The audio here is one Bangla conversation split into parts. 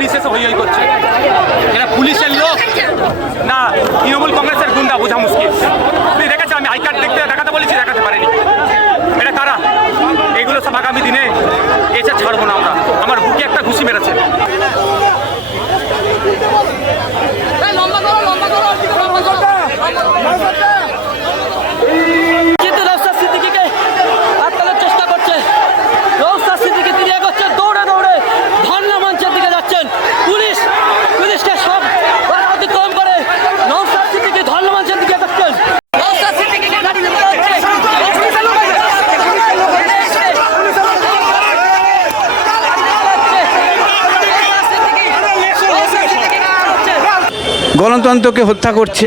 পুলিশ এসে হই হই করছে। এরা পুলিশের লোক। না, তৃণমূল কংগ্রেসের গুন্ডা, বোঝা মুশকিল। আপনি দেখেছেন আমি আই কার্ড দেখতে দেখাতে বলেছি, দেখাতে পারিনি। এটা কারা? এগুলো সব আগামী দিনে এসে ছাড়বো না আমরা। আমার বুকে একটা ঘুষি মেরেছে। কিন্তু গণতন্ত্রকে হত্যা করছে।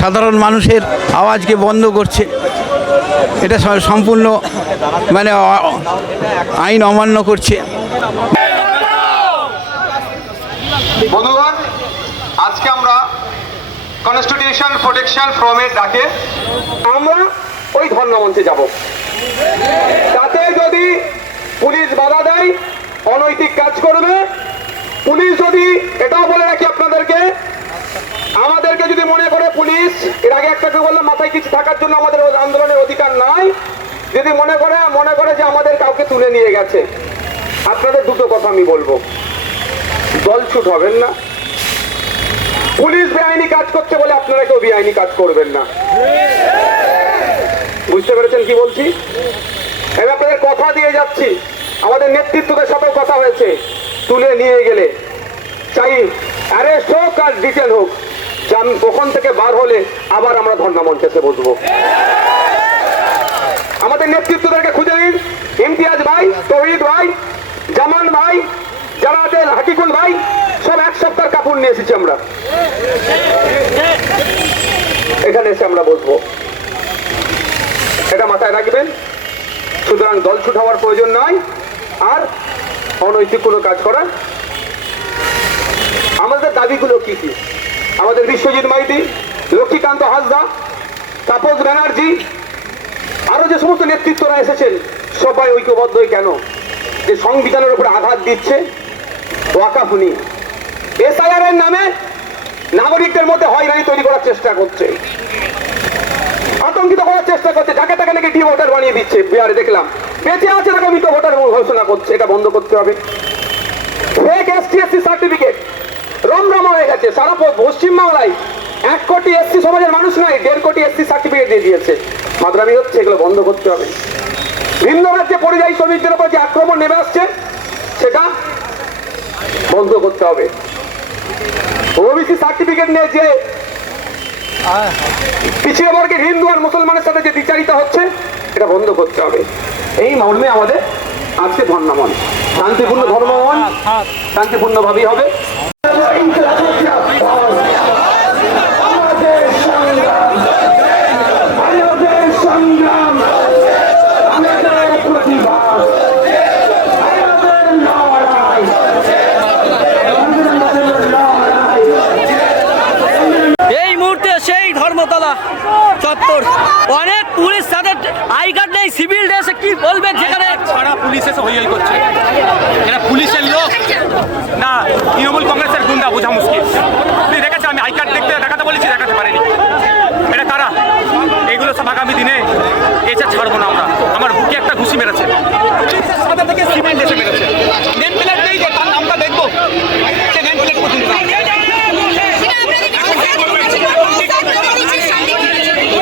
সাধারণ মানুষের আওয়াজকে বন্ধ করছে। এটা সম্পূর্ণ মানে আইন অমান্য করছে। বন্ধুগণ, আজকে আমরা কনস্টিটিউশন প্রোটেকশন ফ্রমের ডাকে আমরা ওই ধর্ণমঞ্চে যাব। তাতে যদি পুলিশ বাধা দেয়, অনৈতিক কাজ করবে পুলিশ যদি, এটাও বলে রাখি আপনাদেরকে, আমাদেরকে যদি মনে করে পুলিশ, এর আগে একটাকে বললাম, মাথায় কিছু থাকার জন্য আমাদের আন্দোলনের অধিকার নাই। যদি মনে করে মনে করে যে আমাদের কাউকে তুলে নিয়ে গেছে, আপনাদের দুটো কথা আমি বলব। দলছুট হবেন না। পুলিশ বেআইনি কাজ করছে বলে আপনারা কেউ বেআইনি কাজ করবেন না। বুঝতে পেরেছেন কি বলছি? আমি আপনাদের কথা দিয়ে যাচ্ছি। আমাদের নেতৃত্বদের সাথেও কথা হয়েছে। তুলে নিয়ে গেলে। চাই অ্যারেস্ট হোক আর ডিটেল হোক জান ওখান থেকে বার হলে আবার আমরা ধর্ণা মঞ্চে এসে বসবো। আমাদের নেতৃত্বদেরকে খুঁজে নিন। ইমতিয়াজ ভাই, তহিদ ভাই, জামান ভাই আছেন হাকিকুল ভাই, সব এক সপ্তাহ কাপড় নিয়ে এসেছি আমরা। এখানে এসে আমরা বসবো। এটা মাথায় রাখবেন। সুতরাং দল ছুট হওয়ার প্রয়োজন নয়। আর অনৈতিক কোনো কাজ করার আমাদের দাবিগুলো কি কি? আমাদের বিশ্বজিৎ মাইতি, লক্ষ্মীকান্ত হাসদা তাপস ব্যানার্জি, আরও যে সমস্ত নেতৃত্বরা এসেছেন, সবাই ঐক্যবদ্ধই কেন? যে সংবিধানের উপরে আঘাত দিচ্ছে ওয়াকাফুনি এসআইআর এর নামে নাগরিকদের মধ্যে হয়রানি তৈরি করার চেষ্টা করছে। আতঙ্কিত করার চেষ্টা করছে, যাকে তাকে নাকি ডি বানিয়ে দিচ্ছে, বিহারে দেখলাম। বেঁচে আছে তাকে মৃত ভোটার ঘোষণা করছে? এটা বন্ধ করতে হবে। ফেক এসটিএসসি সার্টিফিকেট রমরমা হয়ে গেছে। সারা পশ্চিমবাংলায় এক কোটি এসসি সমাজের মানুষ নাই দেড় কোটি এসসি সার্টিফিকেট দিয়ে দিয়েছে। মাদ্রামি হচ্ছে এগুলো বন্ধ করতে হবে। ভিন্ন রাজ্যে পরিযায়ী শ্রমিকদের উপর যে আক্রমণ নেমে আসছে সেটা বন্ধ করতে হবে। ওবিসি সার্টিফিকেট নিয়ে যে পিছিয়ে বর্গের হিন্দু আর মুসলমানের সাথে যে বিচারিত হচ্ছে এটা বন্ধ করতে হবে। এই মর্মে আমাদের আজকে ধর্ণামন শান্তিপূর্ণ ধর্মমন শান্তিপূর্ণ ভাবেই হবে এই মুহূর্তে সেই ধর্মতলা চত্বর অনেক পুলিশ তাদের আই কার্ড নেই সিভিল ড্রেসে কি বলবেন সেখানে ছাড়া পুলিশ এসে হই হই করছে। এরা পুলিশের লোক। না, তৃণমূল কংগ্রেসের গুন্ডা, বোঝা মুশকিল। আপনি দেখেছেন আমি আই কার্ড দেখতে দেখাতে বলেছি, দেখাতে পারিনি। এটা কারা? এগুলো সব আগামী দিনে এসে ছাড়বো না আমরা। আমার বুকে একটা ঘুষি মেরেছে। সিমেন্ট এসে মেরেছে নেম প্লেট নেই যে তার নামটা দেখব সে নেম প্লেট পর্যন্ত না।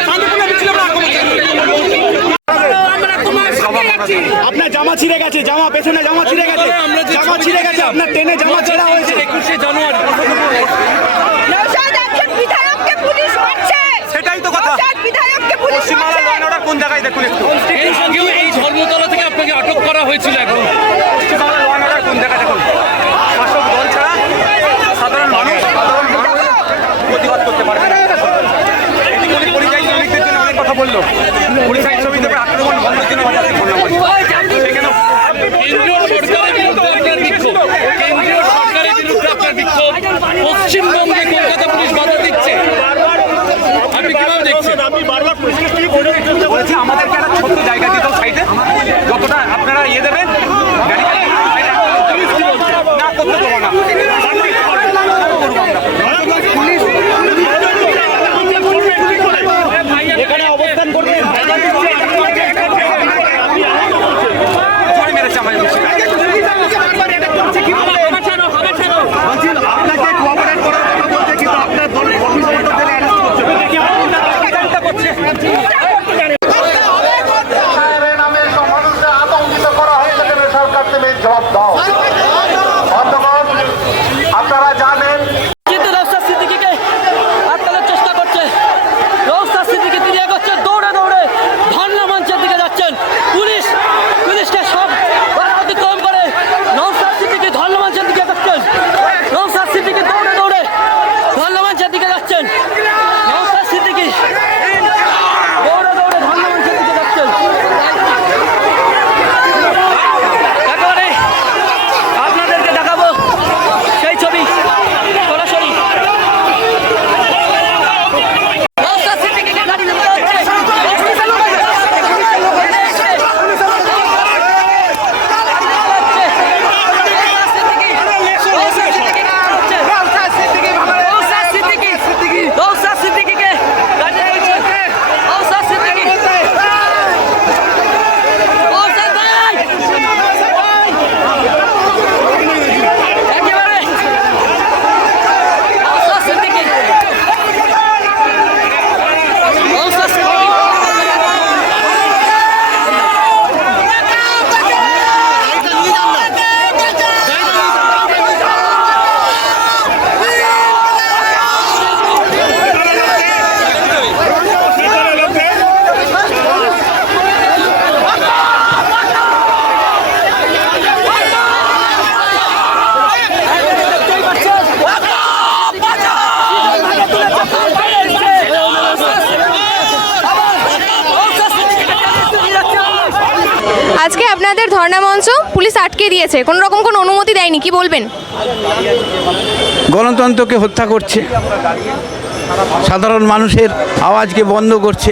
শান্তিপূর্ণ মিছিল আমরা আক্রমণ করছি। আপনার জামা ছিঁড়ে গেছে জামা পেছনে জামা ছিঁড়ে গেছে। জামা ছিঁড়ে গেছে আপনার ট্রেনে জামা ছেঁড়া হয়েছে। একুশে জানুয়ারি। নৌশাদ একজন বিধায়ককে পুলিশ মারছে। সেটাই তো কথা। পশ্চিমবাংলার কোন জায়গায় দেখুন একটু। বিক্ষোভ আজকে আপনাদের ধর্ণা মঞ্চ পুলিশ আটকে দিয়েছে। কোনো রকম কোনো অনুমতি দেয়নি, কি বলবেন? গণতন্ত্রকে হত্যা করছে। সাধারণ মানুষের আওয়াজকে বন্ধ করছে।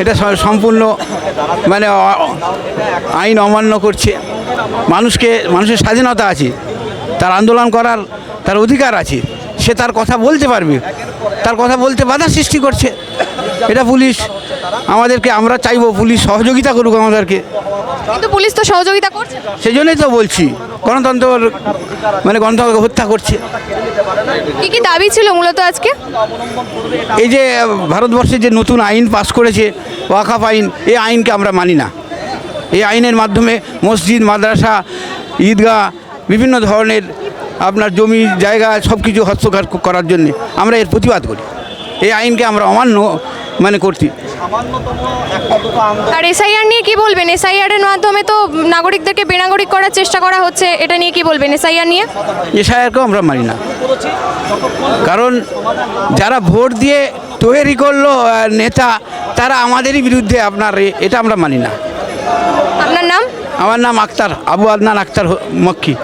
এটা সম্পূর্ণ মানে আইন অমান্য করছে। মানুষকে, মানুষের স্বাধীনতা আছে। তার আন্দোলন করার, তার অধিকার আছে। সে তার কথা বলতে পারবে। তার কথা বলতে বাধা সৃষ্টি করছে। এটা পুলিশ, আমাদেরকে, আমরা চাইব পুলিশ সহযোগিতা করুক আমাদেরকে। কিন্তু পুলিশ তো সহযোগিতা করছে। সেই জন্যই তো বলছি গণতন্ত্র মানে গণতন্ত্রকে হত্যা করছে। কি কি দাবি ছিল মূলত আজকে? এই যে ভারতবর্ষে যে নতুন আইন পাস করেছে ওয়াকাফ আইন এই আইনকে আমরা মানি না। এই আইনের মাধ্যমে মসজিদ মাদ্রাসা ঈদগাহ বিভিন্ন ধরনের আপনার জমি জায়গা সব কিছু হস্তক্ষেপ করার জন্য আমরা এর প্রতিবাদ করি। এই আইনকে আমরা অমান্য মানে করছি আর এসআইআর নিয়ে কি বলবেন? এসআইআর এর মাধ্যমে তো নাগরিকদেরকে বেনাগরিক করার চেষ্টা করা হচ্ছে এটা নিয়ে কি বলবেন এসআইআর নিয়ে? এসআইআরকেও আমরা মানি না। কারণ যারা ভোট দিয়ে তৈরি করল নেতা তারা আমাদেরই বিরুদ্ধে আপনার এটা আমরা মানি না। আপনার নাম? আমার নাম আক্তার আবু আদনান আক্তার মক্কি।